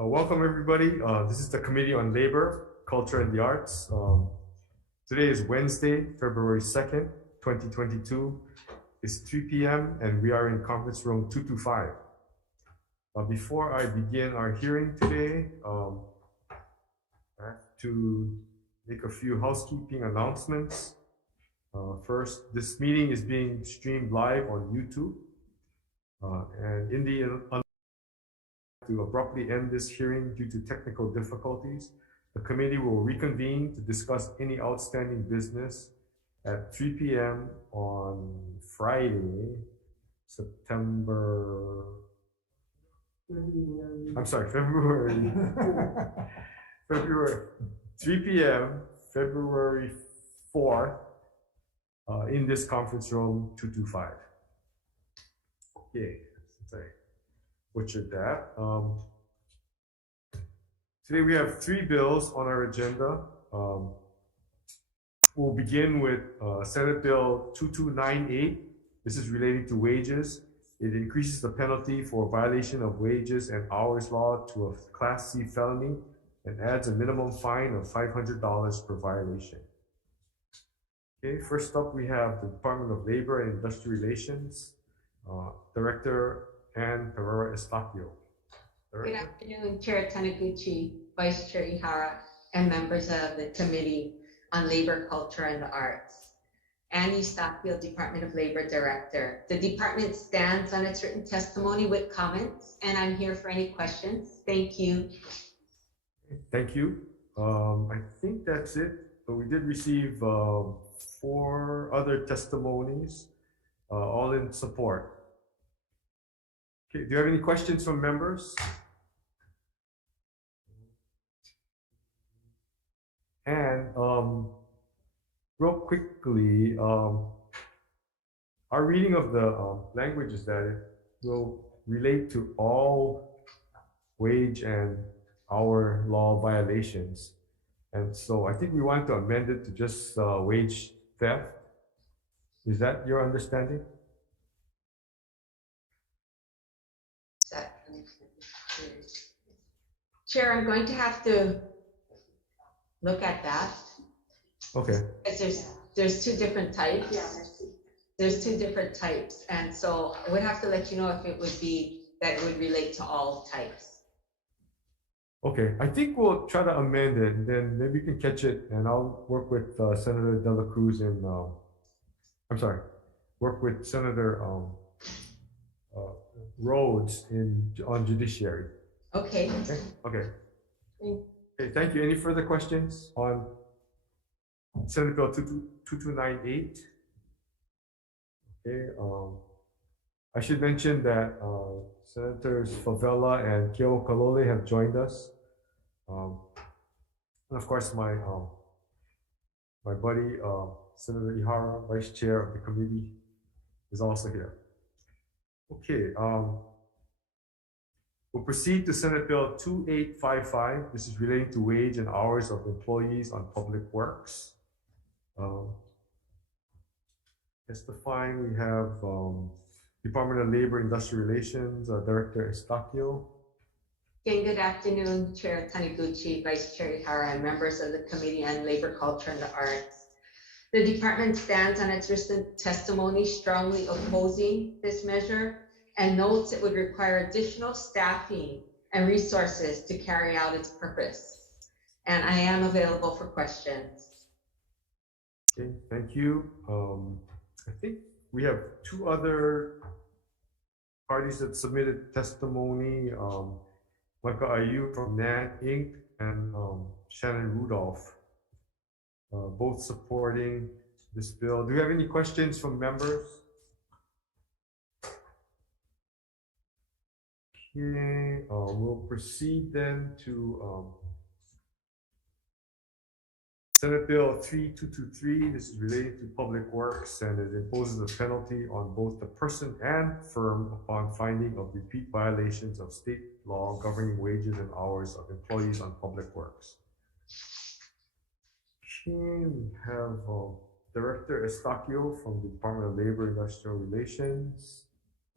Welcome everybody. This is the Committee on Labor, Culture and the Arts. Today is Wednesday, February 2nd, 2022. It's 3 p.m. and we are in conference room 225. Before I begin our hearing today, I have to make a few housekeeping announcements. First, this meeting is being streamed live on YouTube. And in the to abruptly end this hearing due to technical difficulties, the committee will reconvene to discuss any outstanding business at 3 p.m. on Friday, February 3 p.m. February 4th in this conference room 225. Okay, sorry. Butchered that. Today we have 3 bills on our agenda. We'll begin with Senate Bill 2298. This is relating to wages. It increases the penalty for violation of wages and hours law to a Class C felony and adds a minimum fine of $500 per violation. Okay, first up we have the Department of Labor and Industrial Relations, Director Ann Pereira-Estacchio. Good afternoon, Chair Taniguchi, Vice Chair Ihara, and members of the Committee on Labor, Culture, and the Arts. Annie Estacchio, Department of Labor Director. The department stands on its written testimony with comments, and I'm here for any questions. Thank you. Thank you. I think that's it, but we did receive 4 other testimonies, all in support. Okay, do you have any questions from members? And real quickly, our reading of the language is that it will relate to all wage and hour law violations. And so I think we want to amend it to just wage theft. Is that your understanding? Chair, I'm going to have to look at that. Okay. Because there's 2 different types. Yeah, there's 2 different types. And so I would have to let you know if it would be that it would relate to all types. Okay, I think we'll try to amend it, and then maybe you can catch it, and I'll work with Senator De La Cruz and work with Senator Rhodes on judiciary. Okay. Okay. Okay, thank you. Any further questions on Senate Bill 2298? Okay, I should mention that Senators Favela and Keokalole have joined us. And of course, my buddy, Senator Ihara, Vice Chair of the committee, is also here. Okay, we'll proceed to Senate Bill 2855. This is relating to wage and hours of employees on public works. Testifying, we have Department of Labor Industrial Relations, Director Estacchio. Again, good afternoon, Chair Taniguchi, Vice Chair Ihara, and members of the Committee on Labor, Culture, and the Arts. The department stands on its recent testimony strongly opposing this measure and notes it would require additional staffing and resources to carry out its purpose. And I am available for questions. Okay, thank you. I think we have 2 other parties that submitted testimony. Micah Ayu from NAN Inc. and Shannon Rudolph, both supporting this bill. Do you have any questions from members? Okay, we'll proceed then to Senate Bill 3223. This is related to public works, and it imposes a penalty on both the person and firm upon finding of repeat violations of state law governing wages and hours of employees on public works. Okay, we have Director Estacchio from the Department of Labor and Industrial Relations.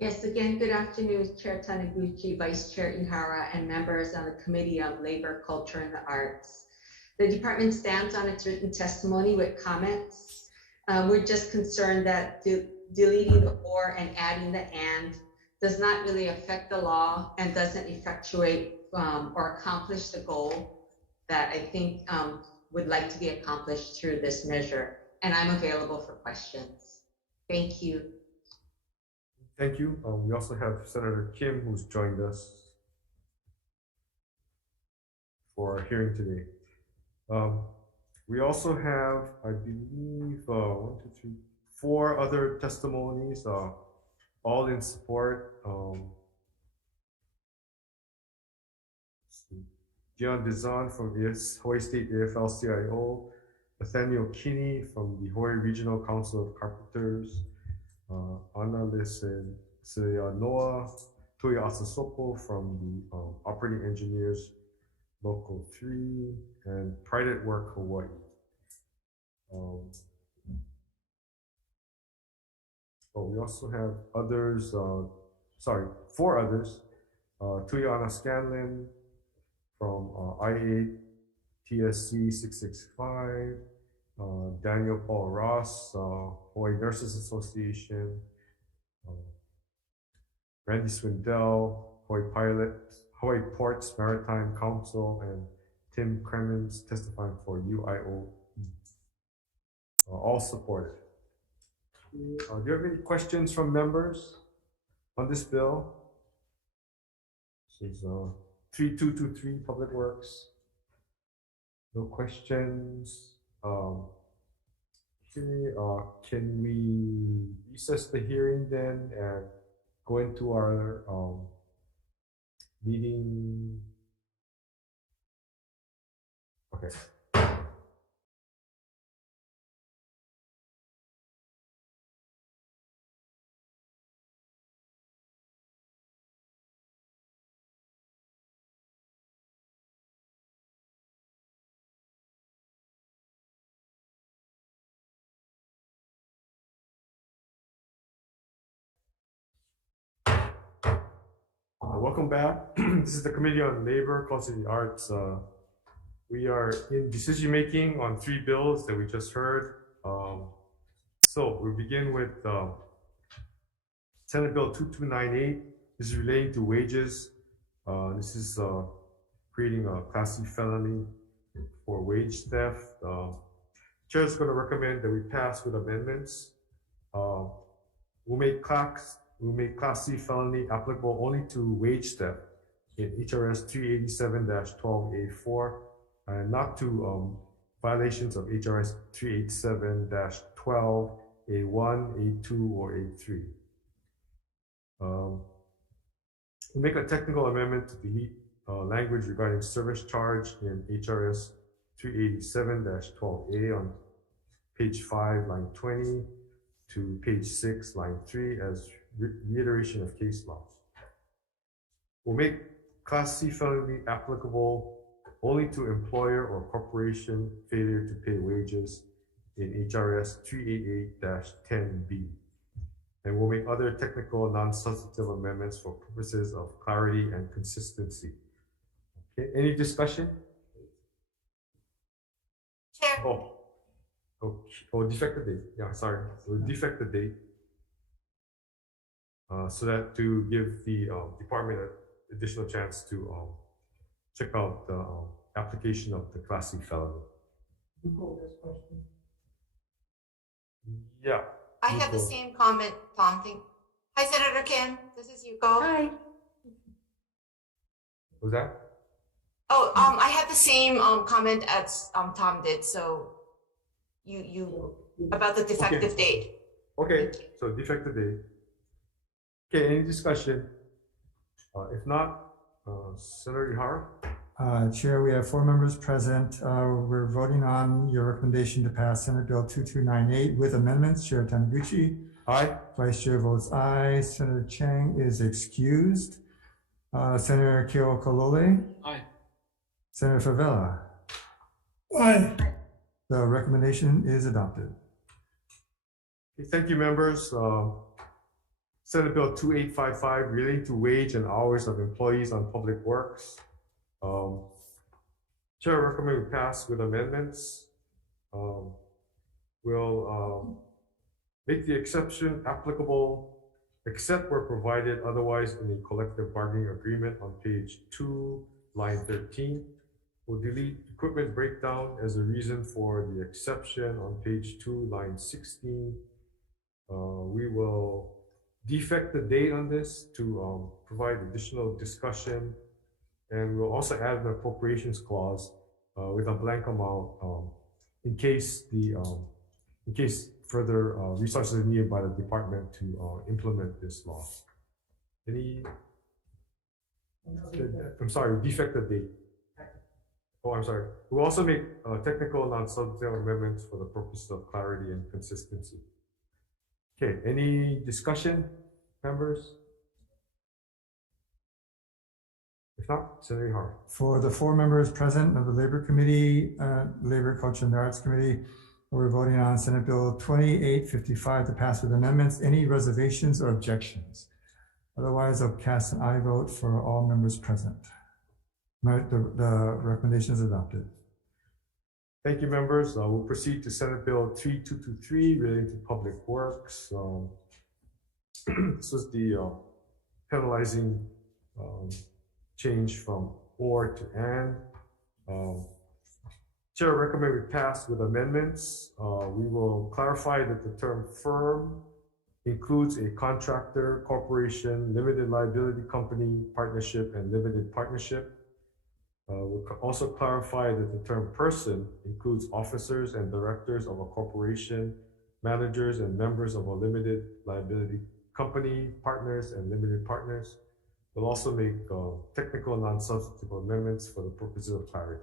Yes, again, good afternoon, Chair Taniguchi, Vice Chair Ihara, and members on the Committee on Labor, Culture, and the Arts. The department stands on its written testimony with comments. We're just concerned that deleting the or and adding the and does not really affect the law and doesn't effectuate or accomplish the goal that I think would like to be accomplished through this measure. And I'm available for questions. Thank you. Thank you. We also have Senator Kim, who's joined us for our hearing today. We also have, I believe, 4 other testimonies, all in support. Gian Dizan from the Hawaii State AFL-CIO, Nathaniel Kinney from the Hawaii Regional Council of Carpenters, Ana Noah Toya Asasoko from the Operating Engineers Local 3, and Pride at Work Hawaii. We also have others, 4 others. Tuyana Scanlon from IA TSC 665, Daniel Paul Ross, Hawaii Nurses Association, Randy Swindell, Hawaii Ports Maritime Council, and Tim Cremens testifying for UIO. All supported. Do you have any questions from members on this bill? This is 3223 Public Works. No questions. Can we recess the hearing then and go into our meeting? Okay. Welcome back. This is the Committee on Labor, Culture, and the Arts. We are in decision making on 3 bills that we just heard. So we begin with Senate Bill 2298. This is relating to wages. This is creating a Class C felony for wage theft. Chair is going to recommend that we pass with amendments. We'll make Class C felony applicable only to wage theft in HRS 387-12A4 and not to violations of HRS 387-12A1, A2, or A3. We'll make a technical amendment to delete language regarding service charge in HRS 387-12A on page 5, line 20 to page 6, line 3 as reiteration of case law. We'll make Class C felony applicable only to employer or corporation failure to pay wages in HRS 388-10B. And we'll make other technical non-substantive amendments for purposes of clarity and consistency. Okay, any discussion? Chair. Oh, defect the date. Yeah, sorry. We'll defect the date so that to give the department an additional chance to check out the application of the Class C felony. Yeah. I have the same comment, Tom. Hi, Senator Kim. This is Yuko. Hi. Was that? Oh, I had the same comment as Tom did. So you about the defective date. Okay, so defective date. Okay, any discussion? If not, Senator Ihara. Chair, we have 4 members present. We're voting on your recommendation to pass Senate Bill 2298 with amendments. Chair Taniguchi. Aye. Vice Chair votes aye. Senator Chang is excused. Senator Keokalole. Aye. Senator Favela. Aye. The recommendation is adopted. Okay, thank you, members. Senate Bill 2855 relating to wage and hours of employees on public works. Chair recommend we pass with amendments. We'll make the exception applicable except where provided otherwise in a collective bargaining agreement on page 2, line 13. We'll delete equipment breakdown as a reason for the exception on page 2, line 16. We will defect the date on this to provide additional discussion, and we'll also add an appropriations clause with a blank amount in case further resources are needed by the department to implement this law. I'm sorry, defect the date. Oh, I'm sorry. We'll also make technical non-substantive amendments for the purposes of clarity and consistency. Okay, any discussion, members? If not, Senator Hart. For the 4 members present of the Labor Committee, Labor, Culture, and the Arts Committee, we're voting on Senate Bill 2855 to pass with amendments. Any reservations or objections? Otherwise, I'll cast an aye vote for all members present. The recommendation is adopted. Thank you, members. We'll proceed to Senate Bill 3223 relating to public works. This was the penalizing change from or to and. Chair recommend we pass with amendments. We will clarify that the term firm includes a contractor, corporation, limited liability company, partnership, and limited partnership. We'll also clarify that the term person includes officers and directors of a corporation, managers and members of a limited liability company, partners, and limited partners. We'll also make technical non-substantive amendments for the purposes of clarity.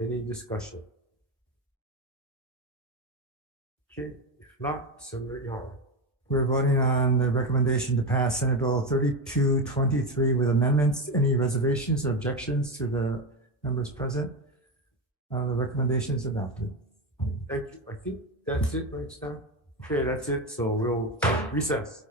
Any discussion? Okay, if not, Senator Ihara. We're voting on the recommendation to pass Senate Bill 3223 with amendments. Any reservations or objections to the members present? The recommendation is adopted. Thank you. I think that's it right now. Okay, that's it. So we'll recess.